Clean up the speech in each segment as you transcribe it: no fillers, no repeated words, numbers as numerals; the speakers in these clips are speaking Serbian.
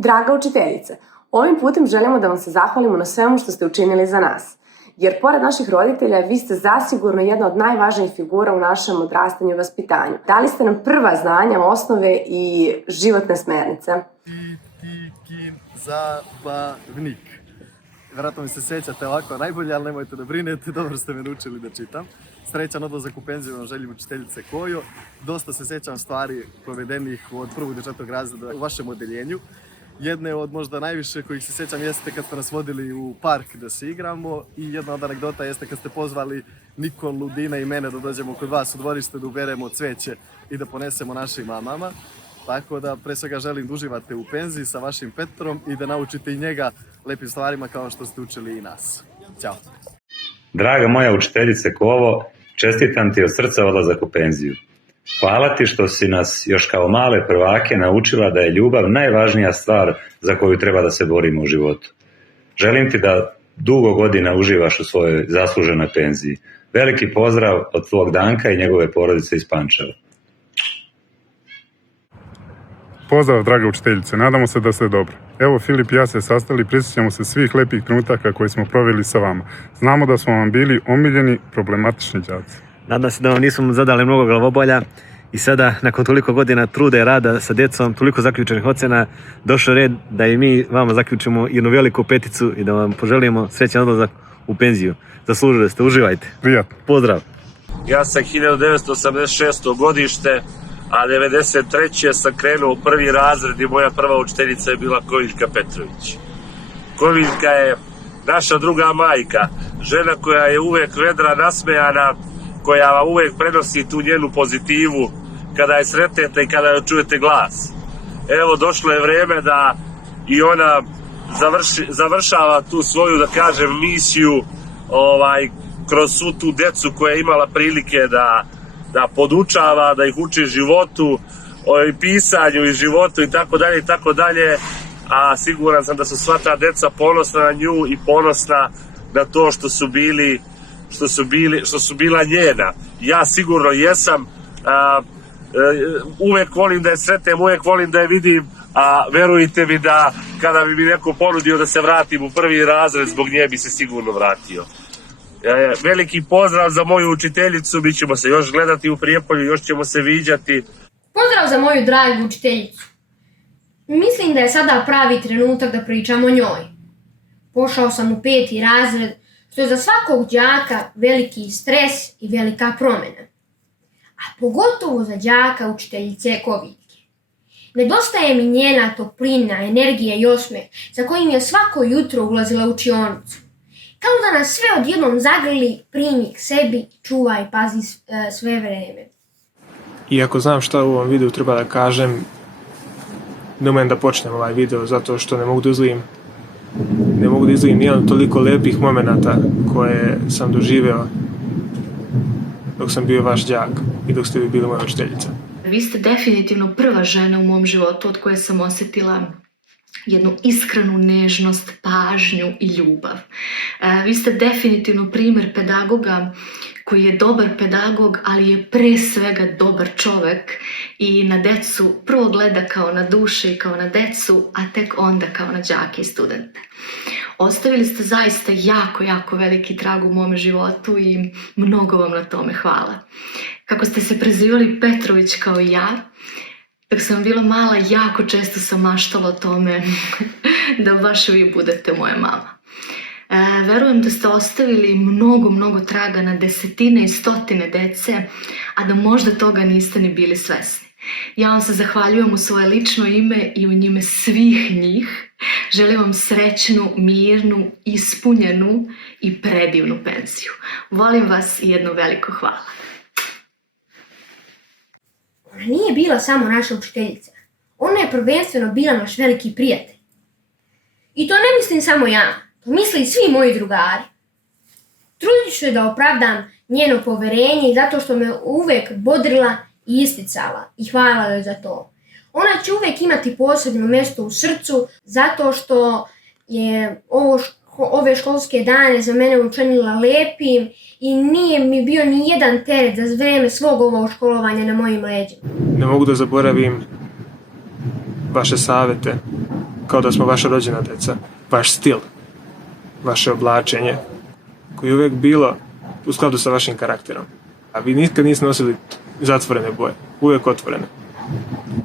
Draga učiteljice, ovim putem želimo da vam se zahvalimo na svemu što ste učinili za nas. Jer pored naših roditelja, vi ste zasigurno jedna od najvažnijih figura u našem odrastanju i vaspitanju. Dali ste nam prva znanja, osnove i životne smernice. Tikin zabavnik. Vjerojatno mi se sjećate ovako najbolje, ali nemojte da brinete, dobro ste me naučili da čitam. Srećan odlazak u penziju vam želim učiteljice Kojo. Dosta se sjećam stvari provedenih od 1. do 4. razreda u vašem odeljenju. Jedne od možda najviše kojih se sjećam jeste kad ste nas vodili u park da se igramo i jedna od anegdota jeste kad ste pozvali Nikolu, Dina i mene da dođemo kod vas u dvorište da uberemo cveće i da ponesemo našim mamama. Tako da pre svega želim da uživate u penziji sa vašim Petrom i da naučite i njega lepim stvarima kao što ste učili i nas. Ćao! Draga moja učiteljice Kovo, čestitam ti od srca odlazak u penziju. Hvala ti što si nas još kao male prvake naučila da je ljubav najvažnija stvar za koju treba da se borimo u životu. Želim ti da dugo godina uživaš u svojoj zasluženoj penziji. Veliki pozdrav od tvog Danka i njegove porodice iz Pančeva. Pozdrav, draga učiteljice, nadamo se da ste dobro. Evo, Filip i ja se sastali, prisjećamo se svih lepih trenutaka koje smo proveli sa vama. Znamo da smo vam bili omiljeni, problematični đaci. Nadam se da vam nismo zadali mnogo glavobolja i sada, nakon toliko godina truda i rada sa djecom, toliko zaključenih ocena, došao red da i mi vama zaključimo jednu veliku peticu i da vam poželimo srećan odlazak u penziju. Zaslužili ste, uživajte. Prijatno. Pozdrav. Ja sam 1986. godište, a 1993. sam krenuo u 1. razred i moja prva učiteljica je bila Koviljka Petrović. Koviljka je naša druga majka, žena koja je uvek vedra, nasmejana, koja vam uvek prenosi tu njenu pozitivu kada je sretnete i kada joj čujete glas. Evo, došlo je vreme da i ona završava tu svoju, da kažem, misiju kroz svu tu decu koja je imala prilike da podučava, da ih uči životu, i pisanju i životu i tako dalje, a siguran sam da su sva ta deca ponosna na nju i ponosna na to što su bila njena. Ja sigurno jesam, uvek volim da je sretnem, uvek volim da je vidim, a verujte mi da kada bi mi neko ponudio da se vratim u 1. razred, zbog nje bi se sigurno vratio. Veliki pozdrav za moju učiteljicu, mi ćemo se još gledati u Prijepolju, još ćemo se viđati. Pozdrav za moju dragu učiteljicu. Mislim da je sada pravi trenutak da pričam o njoj. Pošao sam u 5. razred, što je za svakog đaka veliki stres i velika promjena. A pogotovo za đaka učiteljice Koviljke. Nedostaje mi njena toplina, energija i osmeh za kojim je svako jutro ulazila u učionicu. Kao da nas sve odjednom zagrli, primi k sebi, čuva i pazi sve vreme. Iako znam šta u ovom videu treba da kažem, ne umem da počnem ovaj video zato što ne mogu da izlijim nijedan toliko lepih momenata koje sam doživeo dok sam bio vaš đak i dok ste vi bili moja učiteljica. Vi ste definitivno prva žena u mom životu od koje sam osjetila jednu iskrenu nežnost, pažnju i ljubav. Vi ste definitivno primjer pedagoga koji je dobar pedagog, ali je pre svega dobar čovek i na decu prvo gleda kao na duše i kao na decu, a tek onda kao na đake i studente. Ostavili ste zaista jako, jako veliki trag u mome životu i mnogo vam na tome hvala. Kako ste se prezivali Petrović kao i ja, dok sam bila mala, jako često sam maštala o tome da baš vi budete moja mama. Verujem da ste ostavili mnogo, mnogo traga na desetine i stotine dece, a da možda toga niste ni bili svesni. Ja vam se zahvaljujem u svoje lično ime i u njime svih njih. Želim vam srećnu, mirnu, ispunjenu i predivnu penziju. Volim vas i jedno veliko hvala. Ona nije bila samo naša učiteljica. Ona je prvenstveno bila naš veliki prijatelj. I to ne mislim samo ja, to misle i svi moji drugari. Trudit ću se da opravdam njeno poverenje i zato što me uvek bodrila i isticala i hvala joj za to. Ona će uvek imati posebno mjesto u srcu zato što je ove školske dane za mene učinila lepim i nije mi bio ni jedan teret za vreme svog ovog školovanja na mojim leđima. Ne mogu da zaboravim vaše savete kao da smo vaša rođena deca. Vaš stil, vaše oblačenje, koje je uvijek bilo u skladu sa vašim karakterom. A vi nikad niste nosili zatvorene boje, uvijek otvorene.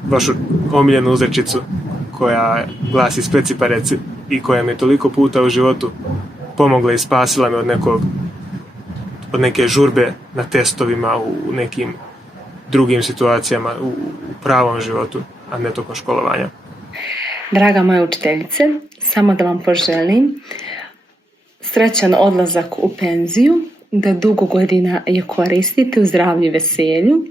Vašu omiljenu uzrečicu koja glasi spreci pa reci i koja mi je toliko puta u životu pomogla i spasila me od neke žurbe na testovima, u nekim drugim situacijama, u pravom životu, a ne tokom školovanja. Draga moja učiteljice, samo da vam poželim srećan odlazak u penziju, da dugo godina je koristite u zdravlju i veselju.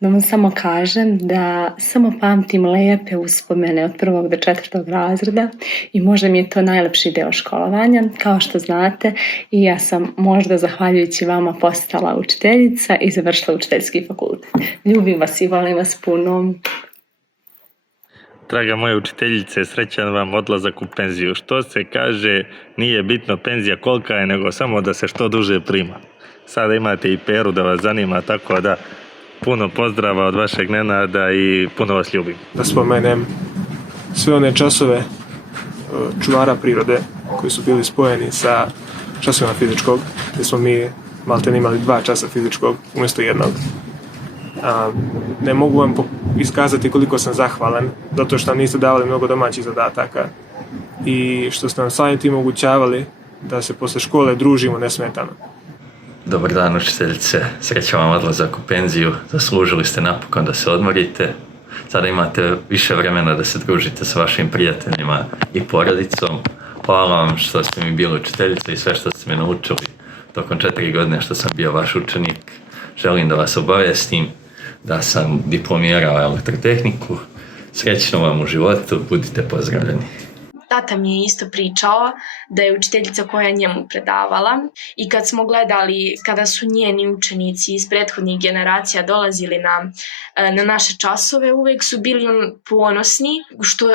Da vam samo kažem da samo pamtim lepe uspomene od 1. do 4. razreda i možda mi je to najlepši deo školovanja. Kao što znate, i ja sam možda zahvaljujući vama postala učiteljica i završila učiteljski fakultet. Ljubim vas i volim vas puno. Draga moja učiteljice, srećan vam odlazak u penziju. Što se kaže, nije bitno penzija kolika je, nego samo da se što duže prima. Sada imate i Peru da vas zanima, tako da puno pozdrava od vašeg Nenada i puno vas ljubim. Da spomenem sve one časove čuvara prirode koji su bili spojeni sa časovima fizičkog, gdje smo mi maltene imali 2 časa fizičkog umjesto jednog. Ne mogu vam iskazati koliko sam zahvalan, zato što nam niste davali mnogo domaćih zadataka i što ste nam samim tim omogućavali da se posle škole družimo nesmetano. Dobar dan učiteljice, srećan vam odlazak u penziju, zaslužili ste napokon da se odmorite. Sada imate više vremena da se družite sa vašim prijateljima i porodicom. Hvala vam što ste mi bili učiteljica i sve što ste me naučili tokom 4 godine što sam bio vaš učenik. Želim da vas obavijestim da sam diplomirao elektrotehniku. Srećno vam u životu, budite pozdravljeni. Tata mi je isto pričao da je učiteljica koja njemu predavala i kad smo gledali, kada su njeni učenici iz prethodnih generacija dolazili na naše časove, uvijek su bili ponosni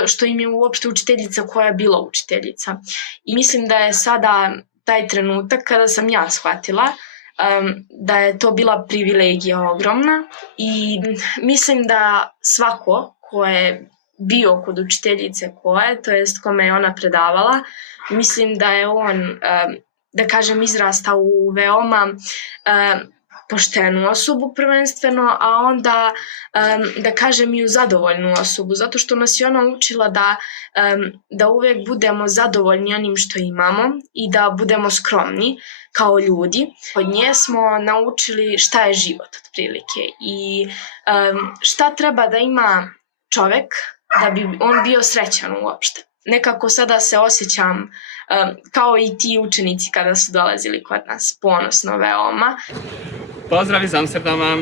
što im je uopšte učiteljica koja je bila učiteljica. I mislim da je sada taj trenutak kada sam ja shvatila da je to bila privilegija ogromna i mislim da svako ko je bio kod učiteljice to jest kome je ona predavala, mislim da je on, da kažem, izrastao u veoma poštenu osobu prvenstveno, a onda, da kažem, i u zadovoljnu osobu, zato što nas je ona učila da uvijek budemo zadovoljni onim što imamo i da budemo skromni kao ljudi. Od nje smo naučili šta je život otprilike i šta treba da ima čovek da bi on bio srećan uopšte. Nekako sada se osjećam kao i ti učenici kada su dolazili kod nas, ponosno veoma. Pozdrav iz Amsterdama.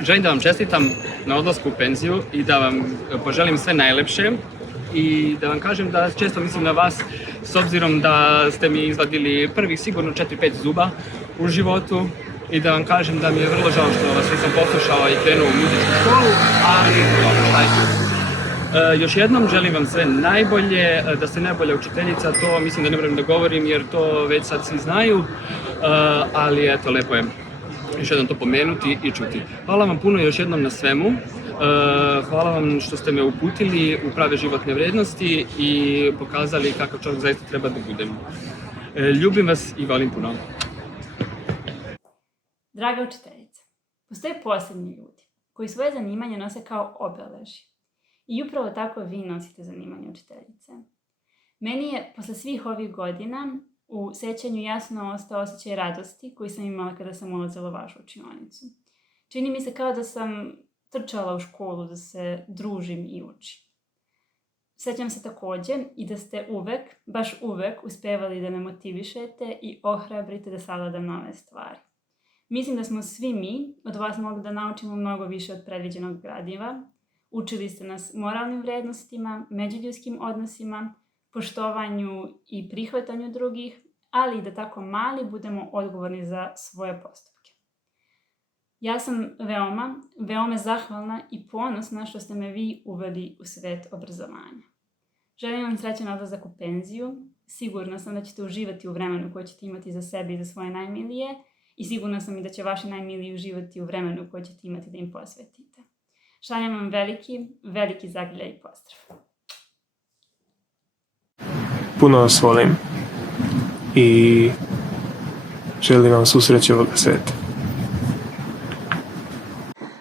Želim da vam čestitam na odlasku u penziju i da vam poželim sve najlepše i da vam kažem da često mislim na vas s obzirom da ste mi izvadili prvih sigurno 4-5 zuba u životu i da vam kažem da mi je vrlo žao što vas nisam poslušao i krenuo u muzičku školu, ali šta je tu. Još jednom želim vam sve najbolje, da ste najbolja učiteljica, to mislim da ne moram da govorim jer to već sad svi znaju, ali eto, lepo je još jednom to pomenuti i čuti. Hvala vam puno još jednom na svemu, hvala vam što ste me uputili u prave životne vrednosti i pokazali kakav čovjek zaista treba da budem. Ljubim vas i volim puno. Draga učiteljice, postoje posebni ljudi koji svoje zanimanje nose kao obeležje. I upravo tako vi nosite zanimanje učiteljice. Meni je posle svih ovih godina u sećanju jasno ostao osjećaj radosti koji sam imala kada sam ulazila u vašu učionicu. Čini mi se kao da sam trčala u školu da se družim i učim. Sećam se također i da ste uvek, baš uvek, uspevali da me motivišete i ohrabrite da savladam nove stvari. Mislim da smo svi mi od vas mogli da naučimo mnogo više od predviđenog gradiva. Učili ste nas moralnim vrednostima, međuljudskim odnosima, poštovanju i prihvatanju drugih, ali i da tako mali budemo odgovorni za svoje postupke. Ja sam veoma zahvalna i ponosna što ste me vi uveli u svet obrazovanja. Želim vam srećan odlazak u penziju. Sigurna sam da ćete uživati u vremenu koje ćete imati za sebe i za svoje najmilije i sigurna sam i da će vaši najmiliji uživati u vremenu koje ćete imati da im posvetite. Šaljem vam veliki, veliki zagrljaj i pozdrav. puno vas volim i želim vam svu sreću ovoga sveta.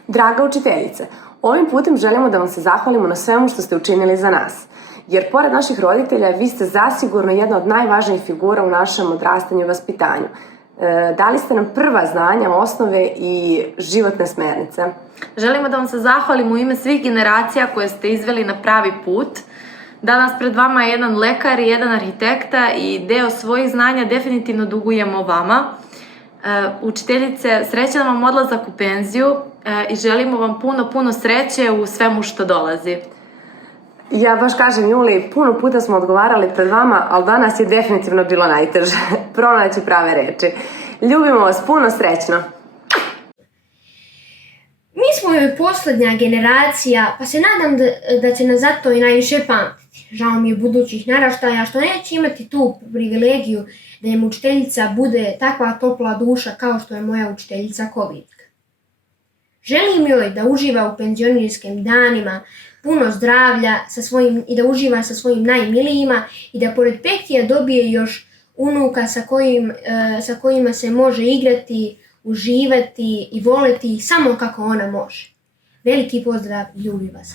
Draga učiteljice, ovim putem želimo da vam se zahvalimo na svemu što ste učinili za nas. Jer pored naših roditelja, vi ste zasigurno jedna od najvažnijih figura u našem odrastanju i vaspitanju. Dali ste nam prva znanja, osnove i životne smernice. Želimo da vam se zahvalimo u ime svih generacija koje ste izveli na pravi put. Danas pred vama je jedan lekar i jedan arhitekta i deo svojih znanja definitivno dugujemo vama. Učiteljice, srećan vam odlazak u penziju i želimo vam puno sreće u svemu što dolazi. Ja baš kažem, Juli, puno puta smo odgovarali pred vama, ali danas je definitivno bilo najteže pronaći prave reči. Ljubimo vas, puno srećno! Mi smo joj posljednja generacija, pa se nadam da će nas zato i najviše pamtiti. Žao mi je budućih naraštaja što neće imati tu privilegiju da im učiteljica bude takva topla duša kao što je moja učiteljica Koviljka. Želim joj da uživa u penzionirskim danima, puno zdravlja i da uživa sa svojim najmilijima i da pored pektija dobije još unuka sa kojima se može igrati, uživati i voleti samo kako ona može. Veliki pozdrav, ljubi vas.